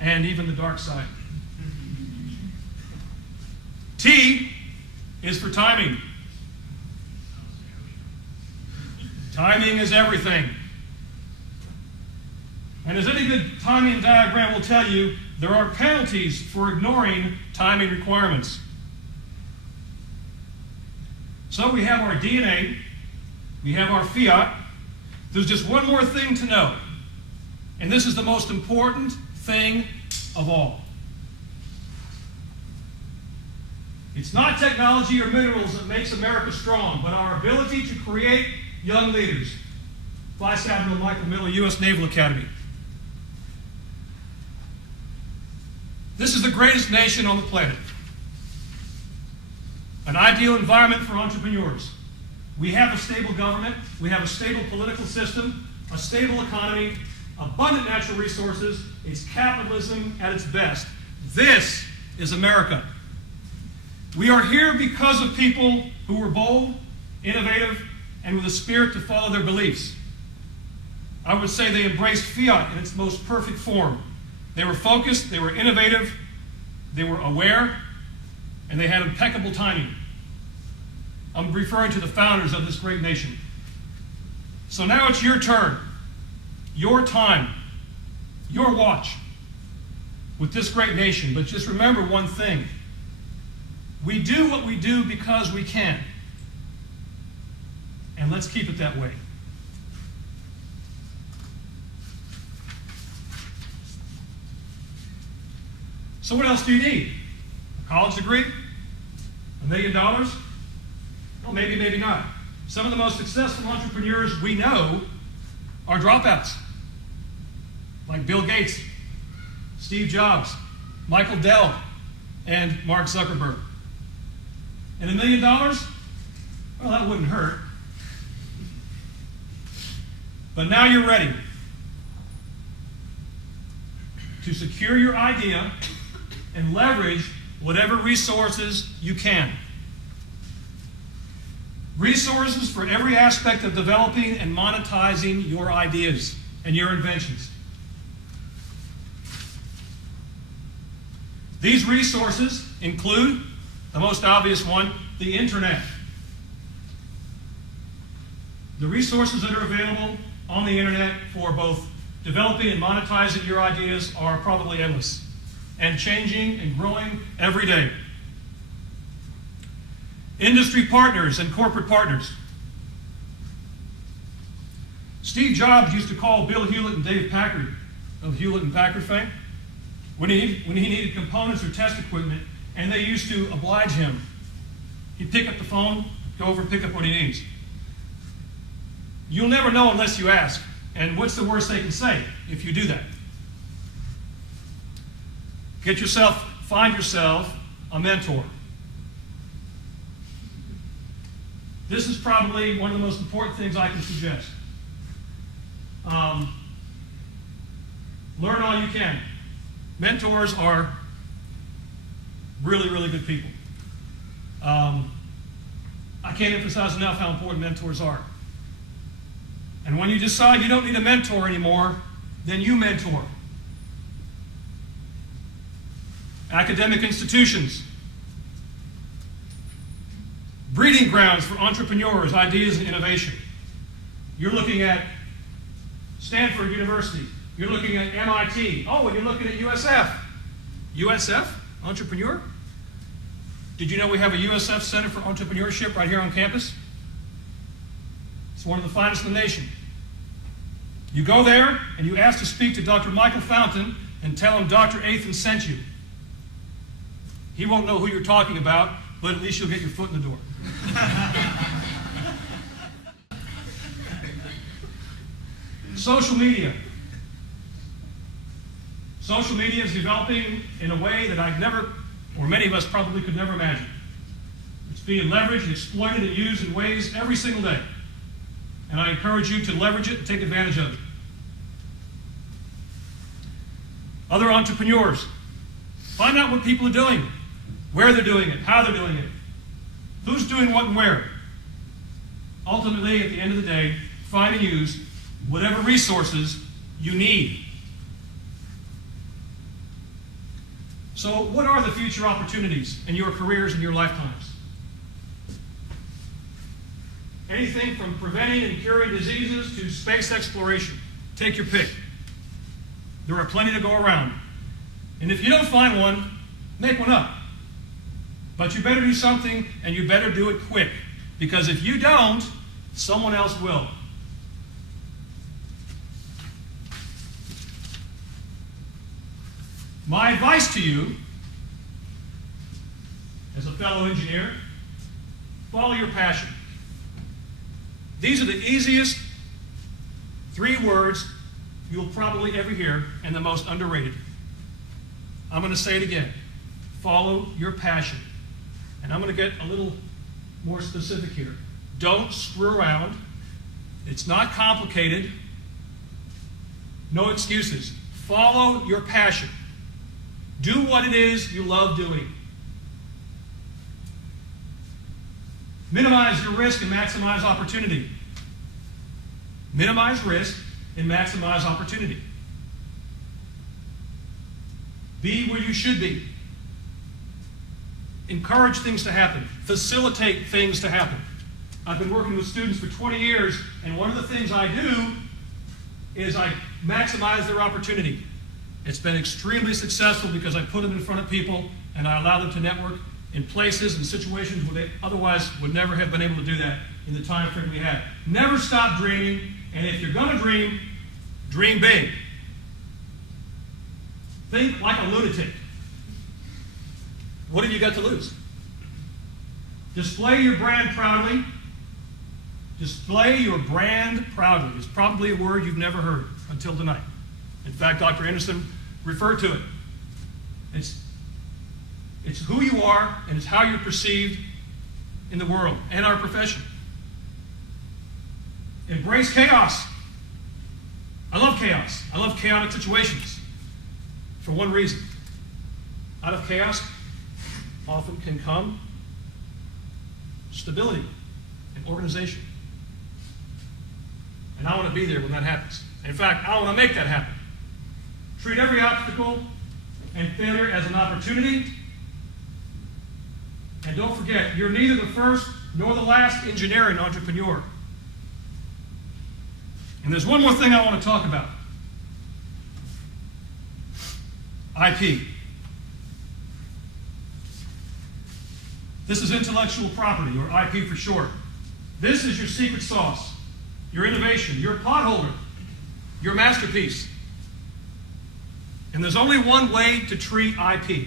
and even the dark side. T is for timing. Timing is everything. And as any good timing diagram will tell you, there are penalties for ignoring timing requirements. So we have our DNA, we have our fiat. There's just one more thing to know, and this is the most important thing of all. It's not technology or minerals that makes America strong, but our ability to create young leaders. Vice Admiral Michael Miller, U.S. Naval Academy. This is the greatest nation on the planet. An ideal environment for entrepreneurs. We have a stable government, we have a stable political system, a stable economy, abundant natural resources. It's capitalism at its best. This is America. We are here because of people who were bold, innovative, and with a spirit to follow their beliefs. I would say they embraced fiat in its most perfect form. They were focused, they were innovative, they were aware, and they had impeccable timing. I'm referring to the founders of this great nation. So now it's your turn, your time, your watch with this great nation. But just remember one thing. We do what we do because we can. And let's keep it that way. So what else do you need? A college degree? $1 million? Well, maybe, maybe not. Some of the most successful entrepreneurs we know are dropouts, like Bill Gates, Steve Jobs, Michael Dell, and Mark Zuckerberg. And $1 million? Well, that wouldn't hurt. But now you're ready to secure your idea and leverage whatever resources you can. Resources for every aspect of developing and monetizing your ideas and your inventions. These resources include, the most obvious one, the internet. The resources that are available on the internet for both developing and monetizing your ideas are probably endless and changing and growing every day. Industry partners and corporate partners. Steve Jobs used to call Bill Hewlett and Dave Packard of Hewlett and Packard fame when he needed components or test equipment, and they used to oblige him. He'd pick up the phone, go over and pick up what he needs. You'll never know unless you ask. And what's the worst they can say if you do that? Find yourself a mentor. This is probably one of the most important things I can suggest. Learn all you can. Mentors are really, really good people. I can't emphasize enough how important mentors are. And when you decide you don't need a mentor anymore, then you mentor. Academic institutions. Breeding grounds for entrepreneurs, ideas, and innovation. You're looking at Stanford University. You're looking at MIT. Oh, and you're looking at USF. USF? Entrepreneur? Did you know we have a USF Center for Entrepreneurship right here on campus? It's one of the finest in the nation. You go there and you ask to speak to Dr. Michael Fountain and tell him Dr. Athan sent you. He won't know who you're talking about, but at least you'll get your foot in the door. Social media. Social media is developing in a way that I've never, or many of us probably could never imagine. It's being leveraged and exploited and used in ways every single day. And I encourage you to leverage it and take advantage of it. Other entrepreneurs, find out what people are doing, where they're doing it, how they're doing it, who's doing what and where. Ultimately, at the end of the day, find and use whatever resources you need. So what are the future opportunities in your careers and your lifetimes? Anything from preventing and curing diseases to space exploration. Take your pick. There are plenty to go around. And if you don't find one, make one up. But you better do something, and you better do it quick. Because if you don't, someone else will. My advice to you, as a fellow engineer, follow your passion. These are the easiest 3 words you'll probably ever hear, and the most underrated. I'm going to say it again. Follow your passion. And I'm going to get a little more specific here. Don't screw around. It's not complicated. No excuses. Follow your passion. Do what it is you love doing. Minimize your risk and maximize opportunity. Minimize risk and maximize opportunity. Be where you should be. Encourage things to happen. Facilitate things to happen. I've been working with students for 20 years, and one of the things I do is I maximize their opportunity. It's been extremely successful because I put them in front of people and I allow them to network in places and situations where they otherwise would never have been able to do that in the time frame we had. Never stop dreaming, and if you're going to dream, dream big. Think like a lunatic. What have you got to lose? Display your brand proudly. Display your brand proudly. It's probably a word you've never heard until tonight. In fact, Dr. Anderson referred to it. It's who you are, and it's how you're perceived in the world and our profession. Embrace chaos. I love chaos. I love chaotic situations for one reason. Out of chaos often can come stability and organization. And I want to be there when that happens. In fact, I want to make that happen. Treat every obstacle and failure as an opportunity. And don't forget, you're neither the first nor the last engineering entrepreneur. And there's one more thing I want to talk about. IP. This is intellectual property, or IP for short. This is your secret sauce, your innovation, your potholder, your masterpiece. And there's only one way to treat IP.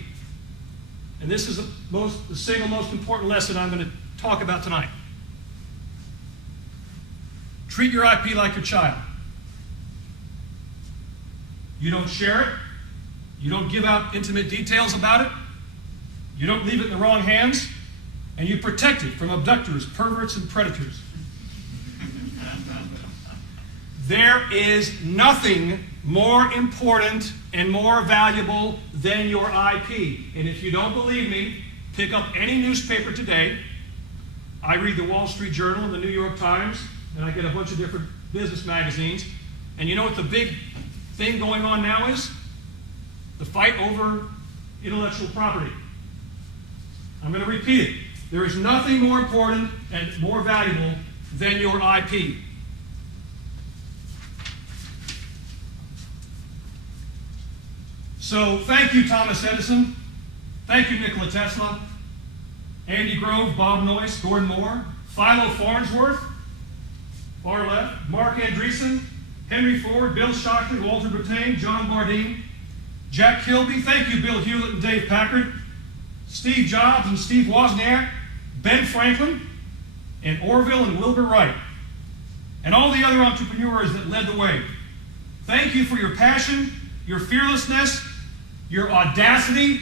And this is the single most important lesson I'm going to talk about tonight. Treat your IP like your child. You don't share it. You don't give out intimate details about it. You don't leave it in the wrong hands. And you protect it from abductors, perverts, and predators. There is nothing more important and more valuable than your IP. And if you don't believe me, pick up any newspaper today. I read the Wall Street Journal and the New York Times, and I get a bunch of different business magazines. And you know what the big thing going on now is? The fight over intellectual property. I'm going to repeat it. There is nothing more important and more valuable than your IP. So thank you, Thomas Edison. Thank you, Nikola Tesla, Andy Grove, Bob Noyce, Gordon Moore, Philo Farnsworth, far left, Mark Andreessen, Henry Ford, Bill Shockley, Walter Brattain, John Bardeen, Jack Kilby. Thank you, Bill Hewlett and Dave Packard, Steve Jobs and Steve Wozniak, Ben Franklin, and Orville and Wilbur Wright, and all the other entrepreneurs that led the way. Thank you for your passion, your fearlessness, your audacity,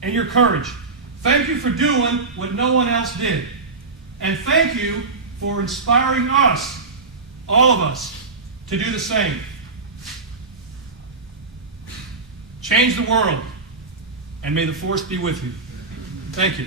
and your courage. Thank you for doing what no one else did. And thank you for inspiring us, all of us, to do the same. Change the world, and may the force be with you. Thank you.